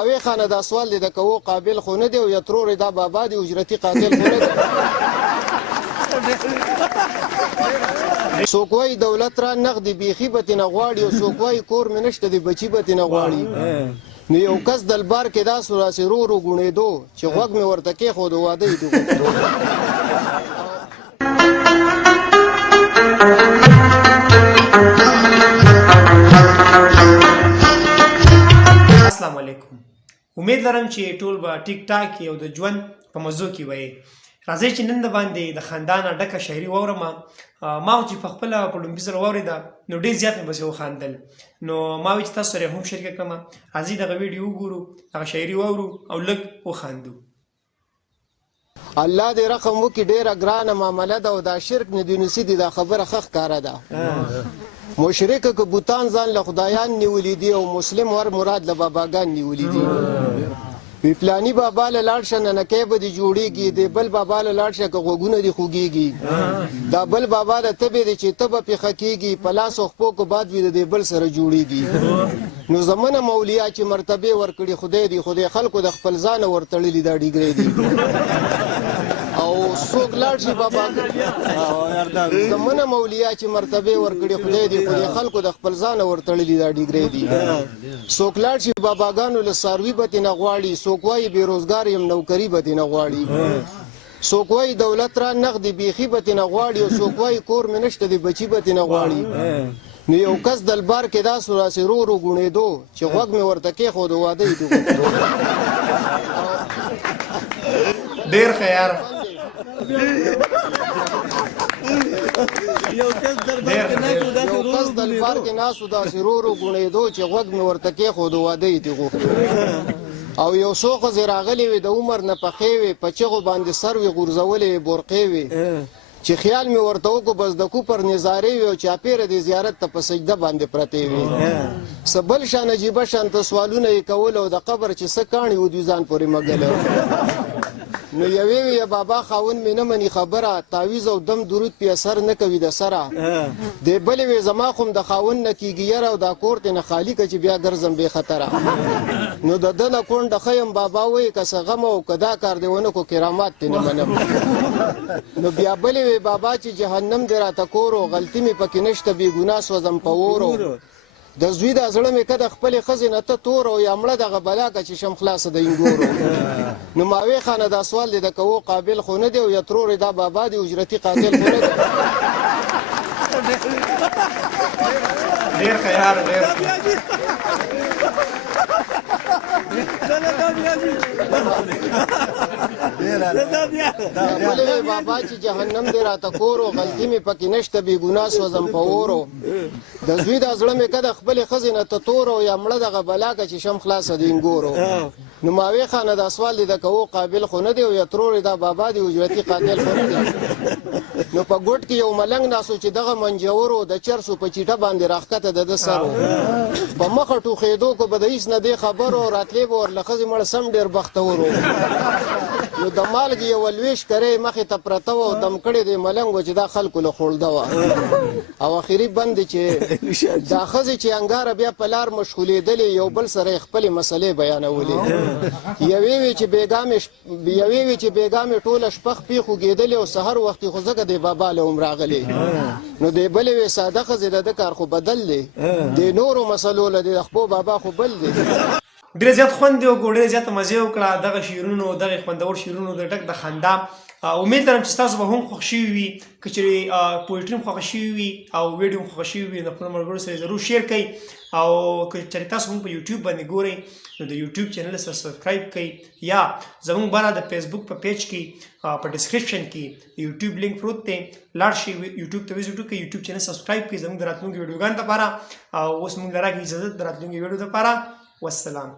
اوی خانه دا سوال دی د کوو قابل خو نه دی او یا ترور دا بابا دی اجرتي قاتل خو نه دی. څوک وایي دولت را نغدي بیخي به ترېنه غواړي او څوک وایي کور مې نشته دی بچي به ترېنه غواړي. نو یو کس دلبار کې داسې راسې رو رو ګوڼېدو چې غوږ مې ورته کېښود واده یې دې غوښتو. السلام علیکم. امید لرم چې ټول به ټیک ټاک او د ژوند په مزو کې وئ. راځئ چې نن د باندې د خندانه ډکه شاعري واورم. ما چې په خپله په لومړي ځل واورېده نو ډېر زیات مې پسې وخندل. نو ما وایي چې تاسو سره هم شریکه کړم. راځئ دغه ویډیو وګورو، دغه شاعري واورو او لږ وخاندو. الله دې رقم وکړي، ډېره ګرانه معامله ده او دا شرک نه دي نسي دي، دا خبره ښه ښکاره ده. مشرکه که بوتان ځان له خدایان نیولي دي او مسلم ور مراد له باباګان نیولي دي. وی پلاني بابا له لاړ شه ننکی به دې جوړېږي، د بل بابا له لاړ شه که غوږونه دې خوږېږي. دا بل بابا له تبې دی چې تبه پېښه کېږي، په لاس او خپو که باد وي د دې بل سره جوړېږي. نو زمونه مولیا چې مرتبې ورکړي خدای دی، خدای خلکو د خپل ځانه ورتړلي دا ډیګرې دي. او څوک لاړ شي بابا زمونه مولیا چې مرتبې ورکړي خدای دی، خدای خلکو د خپل ځانه ورتړلي دا ډیګرې دي. څوک لاړ شي باباګانو له څاروي به ترېنه غواړي، څوک وایي بېروزګار یم نوکري به ترېنه غواړي. څوک وایي دولت را نغدي بیخي به ترېنه غواړي او څوک وایي کور مې نشته دی بچي به ترېنه غواړي. نو یو کس دلبار کې داسې راسې رو رو ګوڼېدو چې غوږ مې ورته کېښود واده یې دې غوښتو. ډېر ښه یار. یو کس دلبار کې ناست و داسې رو رو ګوڼېدو چې غوږ مې ورته کېښود واده یې دې غوښتو. او یو څو ښځې راغلې وې د عمر نه پخې وې، په چغو باندې سر وې غورځولې برقې وې، چې خیال مې ورته وکړو بس د کوپر نظارې وې او چاپېره دې زیارت ته په سجده باندې پرتې وې. څه بل شان عجیبه شانته سوالونه یې کول او د قبر چې څه کاڼي و دوی ځان پورې مږلی. نو یوې وې بابا خاوند مې نه مني خبره، تعویز او دم درود پې اثر نه کوي د سره. دې بلې وې زما خو هم د خاوند نه کېږي یره او دا کور ترېنه خالي که چې بیا ګرځم بې خطره. نو د ده نه کونډه ښه یم بابا وایي که څه غم او که دا کار دې ونه کړو کرامات دې نه منم. نو بیا بلې وې بابا چې جهنم دې راته کور و، غلطي مې پکې نشته بې ګناه سوځم په اورو. د زوی دا زړه مې که د خپلې ښځې نه ته تور او یا مړه دغه بلا که چې شم خلاصه د انګورو. نو ماوې خانه دا سوال دی د کوو قابل خو نه دی او یا ترور دا بابا دی اجرتي قاتل خو نه دی. ډېر ښه یار. ډېر بلې بابا چې جهنم دې راته کور و، غلطي مې پکې نشته بې ګناه سوځم په اورو. د زوی دا زړه مې که د خپلې ښځې نه ته تور او یا مړه دغه بلا که چې شم خلاصه د انګورو. نو ماوې خانه دا سوال دی د کوو قابل خو نه دی او یا ترور دا بابا دی اجرتي قاتل خو نه دی. نو په ګوټ کې یو ملنګ ناسو چې دغه منجور و، د چرسو په چیټه باندې راښکته د ده سر و. په مخه ټوخېدو کو به د هېڅ نه دې خبر و، راتلې به ورله ښځې مړه سم ډېر بختور و. نو د مالګې یوه لویشت کرۍ مخې ته پرته وه او دم کړې دې ملنګ و چې دا خلکو له خوړده وه. او اخري بند دی چې دا ښځې چې انګاره بیا په لار مشغولېدلې یو بل سره یې خپلې مسلې بیانولې. یوې وې چې بېګا مې ټوله شپه خپې خوږېدلې او سحر وختې خو ځکه دې بابا له هم راغلې. نو دې بلې وې ساده ښځې د ده کار خو بدل دی، دې نورو مسلو له دې د خپو بابا خو بل دی. ډېر زیات خوند یې وکړو، ډېر زیاته مزې وکړه. دغه شعرونو، دغه خوندور شعرونو د ډک د خندا. امید لرم چې تاسو به هم خوښ شوي وي. که چېرې پویټري هم خوښه شوي وي او ویډیو هم خوښه شوي وي نو خپلو ملګرو سره ضرور شیر کړئ. او که چېرې تاسو هم په یوټیوب باندې ګورئ نو د یوټیوب چینل سره سبسکرایب کړئ، یا زموږ بره د فیسبوک په پیج کې په ډسکرپشن کې د یوټیوب لینک پروت دی، لاړ شئ یوټیوب ته وزټ وکړئ، یوټیوب چینل سبسکرایب کړئ زموږ د راتلونکي ویډیوګانو لپاره. او اوس موږ له راکړئ اجازه د راتلونکي ویډیو لپاره. والسلام.